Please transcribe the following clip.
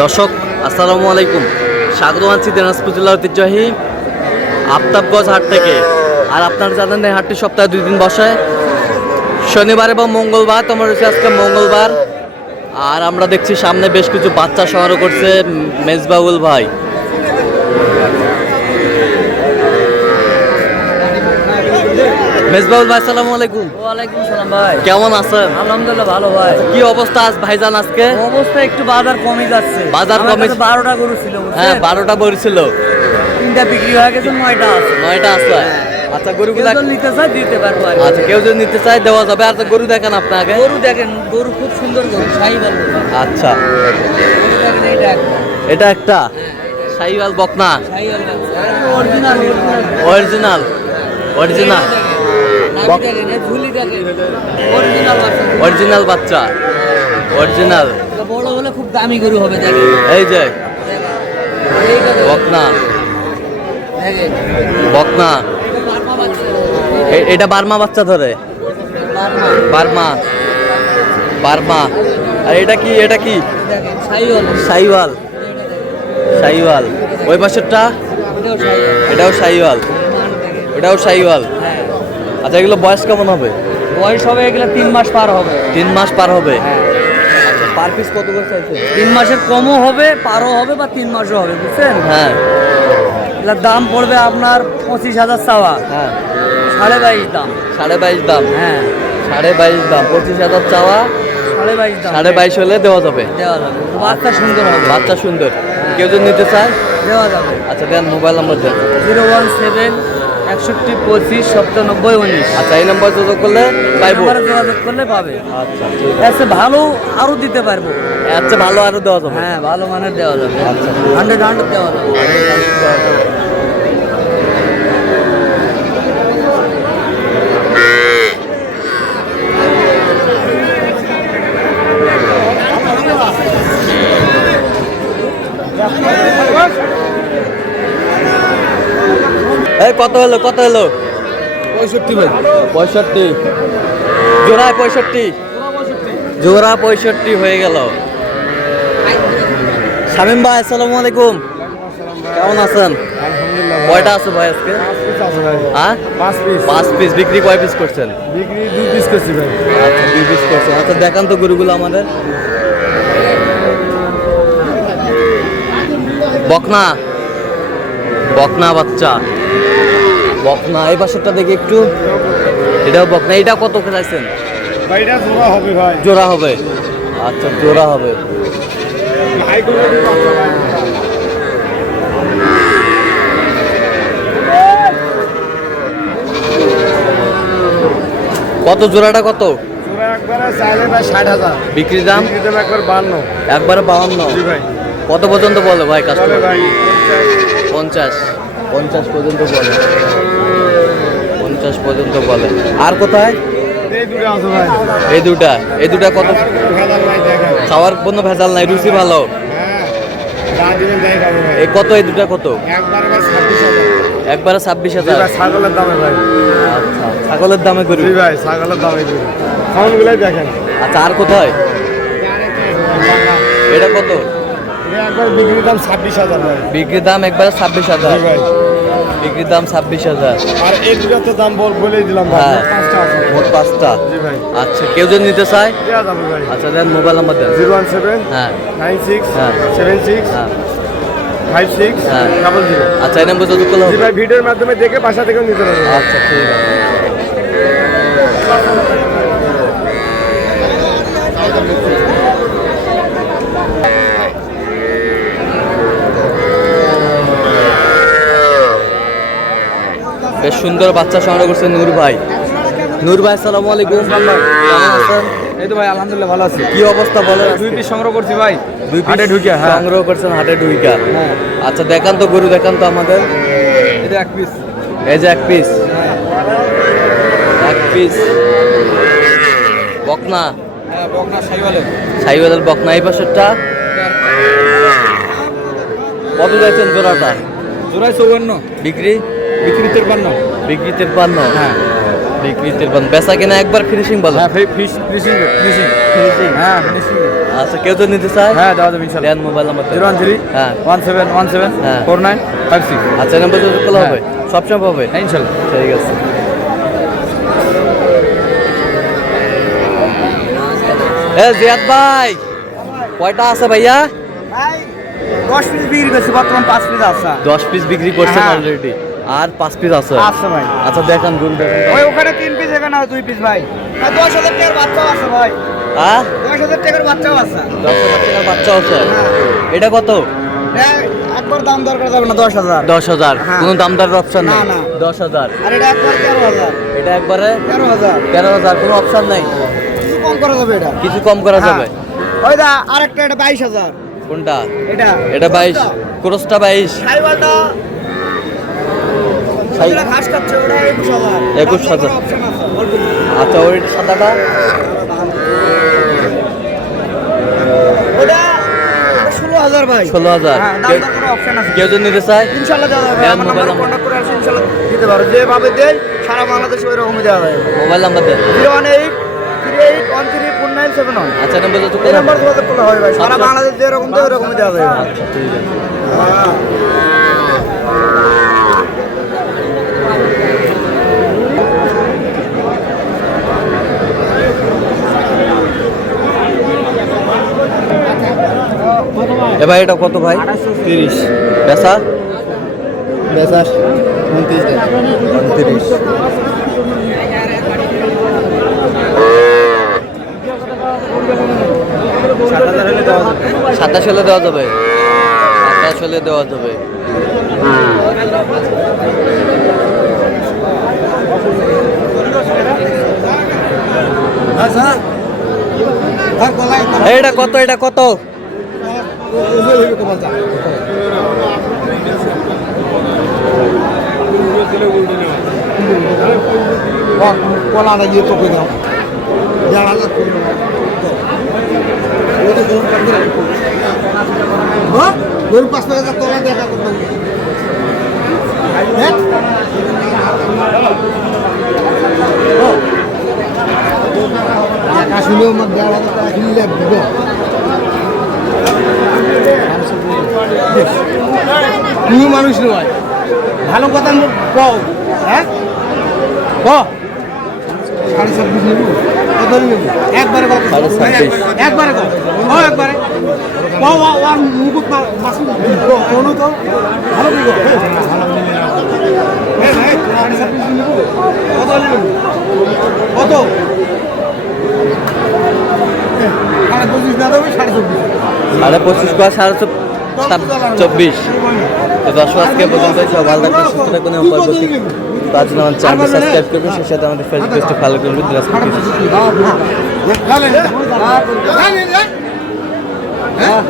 দর্শক আসসালামু আলাইকুম, স্বাগত জানাচ্ছি দিনাজপুর জেলার ঐতিহ্যবাহী আফতাবগঞ্জ হাট থেকে। আর আপনারা জানেন এই হাটটি সপ্তাহে 2 দিন বসে, শনিবার এবং মঙ্গলবার। তোমরা রয়েছে আজকে মঙ্গলবার। আর আমরা দেখছি সামনে বেশ কিছু বাচ্চা সংগ্রহ করছে মেজবাউল ভাই। মেজবাউল ভাই আসসালামু আলাইকুম। ওয়ালাইকুম সালাম ভাই, কেমন আছেন? আলহামদুলিল্লাহ ভালো ভাই। কি অবস্থা আজ ভাইজান? আজকে অবস্থা একটু বাজার কমে যাচ্ছে। বাজার কমে 12টা গরু ছিল, হ্যাঁ 12টা বড়ি ছিল, 3টা বিক্রি হয়ে গেছে, 9টা আছে। 9টা আছে। আচ্ছা গরুগুলো কেউ যদি নিতে চায় দিতে পারবো আর কি। আচ্ছা কেউ যদি নিতে চায় দেওয়া যাবে। আর গরু দেখেন আপনাকে, গরু দেখেন, গরু খুব সুন্দর গরু, শাহিওয়াল গরু। আচ্ছা গরু দেখেন, এইটা একটা এটা একটা শাহিওয়াল বকনা, শাহিওয়াল অরিজিনাল অরিজিনাল অরিজিনাল নাভি দেখেন, এই ঝুলি দেখেন, অরিজিনাল আছে। অরিজিনাল বাচ্চা, অরিজিনাল। এটা বড় হলে খুব দামি গরু হবে। দেখেন এই যে এইটা দেখেন, বকনা, দেখেন বকনা। এটা বার্মা বাচ্চা, এটা বার্মা বাচ্চা ধরে, বার্মা। Burma Burma. আর এটা কি? এটা কি? দেখেন শাহিওয়াল, শাহিওয়াল, শাহিওয়াল। ওই পাশেরটা এটাও শাহিওয়াল। এটাও শাহিওয়াল, মান দেখেন। এটাও শাহিওয়াল। হ্যাঁ, আচ্ছা এগুলো বয়স কেমন হবে? বয়স হবে এগুলো 3 মাস পার হবে। 3 মাস পার হবে। হ্যাঁ, আচ্ছা পার পিস কত করে চাইছে? 3 মাসের কমও হবে, পারও হবে, বা 3 মাসও হবে, বুঝছেন? হ্যাঁ এগুলোর দাম পড়বে আপনার 25,000 চাওয়া, হ্যাঁ 22.5 দাম। 22.5 দাম। হ্যাঁ, 22.5 দাম, 25,000 চাওয়া, 22.5 দাম 22.5 হলে দেওয়া যাবে। দেওয়া যাবে। বাচ্চা সুন্দর হবে, বাচ্চা সুন্দর। কেউ যদি নিতে চায় দেওয়া যাবে। আচ্ছা দেন, মোবাইল নাম্বার দেন। 017 61 25 97 19। আচ্ছা এই নাম্বার যোগাযোগ করলে পাইবো। নাম্বারে যোগাযোগ করলে পাবে। আচ্ছা ঠিক এসে ভালো আরো দিতে পারবো। আছে। আচ্ছা ভালো আরো দেওয়া যাবে। হ্যাঁ, ভালো মানের দেওয়া যাবে। আচ্ছা 100 দেওয়া যাবে। এই কত হলো? কত হলো? 65 ভাই। 65 জোড়ায় 65, জোড়া 65 হয়ে গেল। শামিম ভাই আসসালামু আলাইকুম, কেমন আছেন? কয়টা আছে ভাই আজকে? হ্যাঁ 5 পিস। বিক্রি কয় পিস করছেন? বিক্রি 2 পিস করছি ভাই। আচ্ছা 2 পিস করছেন। আচ্ছা দেখান তো গরুগুলো আমাদের। বকনা, বকনা বাচ্চা, বকনা। এই পাশেরটা দেখি একটু, এটাও বকনা। এটা কত চাইছেন? ভাইটা জোড়া হবে ভাই। জোড়া হবে। আচ্ছা জোড়া হবে। কত জোড়াটা? কত জোড়া একবারে চাইলে ভাই 60,000। বিক্রির দাম? বিক্রি দাম একবার 52। একবারে 52। জি ভাই। কত পর্যন্ত বলে ভাই চলে কাস্টমার? ভাই 50 50 পর্যন্ত বলে, 50 পর্যন্ত বলে। আর কোথায়? এই দুটো আছে ভাই। এই দুটা, এই দুটা কত? ভেজাল ভাই দেখেন। খাওয়ার কোনো ভেজাল নাই, রুচি ভালো। হ্যাঁ, যা দিবেন তাই খাবো ভাই। এই কত? এই দুটা কত? একবারে ভাই 26,000। একবারে জি 26,000। ভাই, ছাগলের দামে ভাই। আচ্ছা ছাগলের দামে গরু। জি ভাই, ছাগলের দামে দিবেন। খাওয়ানগুলাই দেখেন। আচ্ছা আর কোথায়? এটা কত? এটা একবার বিক্রির দাম 26,000 ভাই। বিক্রির দাম একবারে 26,000। জি ভাই। বিক্রির দাম 26,000। আর এই দুটোর তো দাম বলেই দিলাম ভাই। হ্যাঁ। 5টা আছে। মোট 5টা। জি ভাই। আচ্ছা কেউ যদি নিতে চায়? দেওয়া যাবে ভাই। আচ্ছা দেন, মোবাইল নাম্বার দেন। 017 হ্যাঁ 96 হ্যাঁ 76 হ্যাঁ 56 হ্যাঁ। 00। আচ্ছা এই নাম্বার যোগাযোগ করলে জি হবে? ভাই, ভিডিওর মাধ্যমে দেখে বাসা থেকেও নিতে পারবেন। আচ্ছা ঠিক আছে। বেশ সুন্দর বাচ্চা সংগ্রহ করছে নূর ভাই। নূর ভাই আসসালামু আলাইকুম, কেমন আছেন? এই তো ভাই আলহামদুলিল্লাহ ভালো আছি। কি অবস্থা বলেন? 2 পিস সংগ্রহ করছি ভাই। 2 পিস হাটে ঢুকে, হ্যাঁ। সংগ্রহ করছেন হাটে ঢুইকা। হ্যাঁ। আচ্ছা দেখান তো গরু, দেখান তো আমাদের। এটা 1 পিস। এই যে 1 পিস, 1 পিস বকনা, হ্যাঁ, বকনা শাহিওয়ালের। সাইওয়ালের বকনা। এই পাশেরটা কত যাচ্ছেন জোড়াটা? জোড়ায় 54। বিক্রি? বিক্রি 53। বিক্রি 53। হ্যাঁ। বিক্রি 53। বেচা কিনা একবার ফিনিশিং বলো। হ্যাঁ, ফিনিশিং। ফিনিশিং। হ্যাঁ, ফিনিশিং। আচ্ছা কেউ তো নিতে চায় হ্যাঁ দেওয়া যাবে ইনশাল্লাহ। দেন মোবাইল নাম্বার 013 হ্যাঁ 1717 হ্যাঁ। 4956। আচ্ছা এই নাম্বার যদি খোলা হবে সবসময় পাবে হ্যাঁ ইনশাল্লাহ। ঠিক আছে। এ জিয়াদ ভাই কয়টা আছে ভাইয়া? ভাই 10 পিস বিক্রি করছি, বর্তমান 5 পিস আছে। 10 পিস বিক্রি করছেন হ্যাঁ। অলরেডি আর 5 পিস আছে। আছে ভাই। আচ্ছা দেখান গুণ দেখেন ওই ওখানে 3 পিস, এখানে 2 পিস ভাই। আর 10,000 টাকার বাচ্চাও আছে ভাই। হ্যাঁ 10,000 টাকার বাচ্চাও আছে। 10,000 টাকার বাচ্চা আছে। হ্যাঁ। এটা কত? একবার দাম দর করা যাবে না, 10,000। 10,000 হ্যাঁ। কোনো দাম দরের অপশন না, নেই। না। 10,000 আর এটা একবার 13,000। এটা একবারে 13,000 13,000 কোনো অপশন নাই। কিছু কম করা যাবে এটা। কিছু কম করা হ্যাঁ। যাবে। ওই দা আরেকটা, এটা 22,000। কোনটা? এটা এটা 22 ক্রসটা 22 সাইওয়ালটা সাই- ওটা ঘাস খাচ্ছে, ওটা 21,000। 21,000 অপশন আছে। আচ্ছা ওই সাদাটা ওটা 16,000 ভাই। 16,000 হ্যাঁ, দাম দর করার অপশন আছে। কেউ যদি নিতে চায় ইনশাআল্লাহ দেওয়া যাবে। দেন আমার মোবাইল নাম্বার নাম্বার। কন্টাক্ট করে আসলে ইনশাআল্লাহ দিতে পারো। যেভাবে দেয় সারা বাংলাদেশে ওই রকমই দেওয়া যাবে। মোবাইল নাম্বার দেন। 01838134971। আচ্ছা নাম্বার যত এই নাম্বার যোগাযোগ করলে হবে ভাই। সারা আচ্ছা। বাংলাদেশ যেরকম দেয় ওই রকমই দেওয়া যাবে। আচ্ছা ঠিক আছে। এ ভাই এটা কত ভাই? 30 বেচা বেচার 29 টাকা। 29 7,000 হলে দেওয়া যাবে। 27 হলে দেওয়া যাবে। 27 হলে দেওয়া যাবে। আচ্ছা আর গলায় এটা কত? এটা কত? কলাটা গিয়ে তোকে দাও। 1,500 করে দাও। হ্যাঁ গরু 5,000 তোলা দেখা করতে হ্যাঁ শুনেও আমার 1,500 টাকা কিনলে দিব। তুমি মানুষ নয়, ভালো কথা কও। হ্যাঁ ক 26.5 নেব। কত নেব? একবারে কত? 26.5 একবারে কত? ও একবারে কও। আর মুকুট মাসুল কোন তো ভালো কি গো? হ্যাঁ হ্যাঁ 26.5 নেব। কত নেব? কত? 25 না দেবে 24। 25.5 কয় 24 তো দর্শক আজকে পর্যন্ত সব ভালো থাকবেন, সুস্থ থাকবেন এবং পরবর্তী তার জন্য আমার চ্যানেল সাবস্ক্রাইব করবেন, সেই সাথে আমাদের ফেসবুক পেজটি ফলো করবেন। হ্যাঁ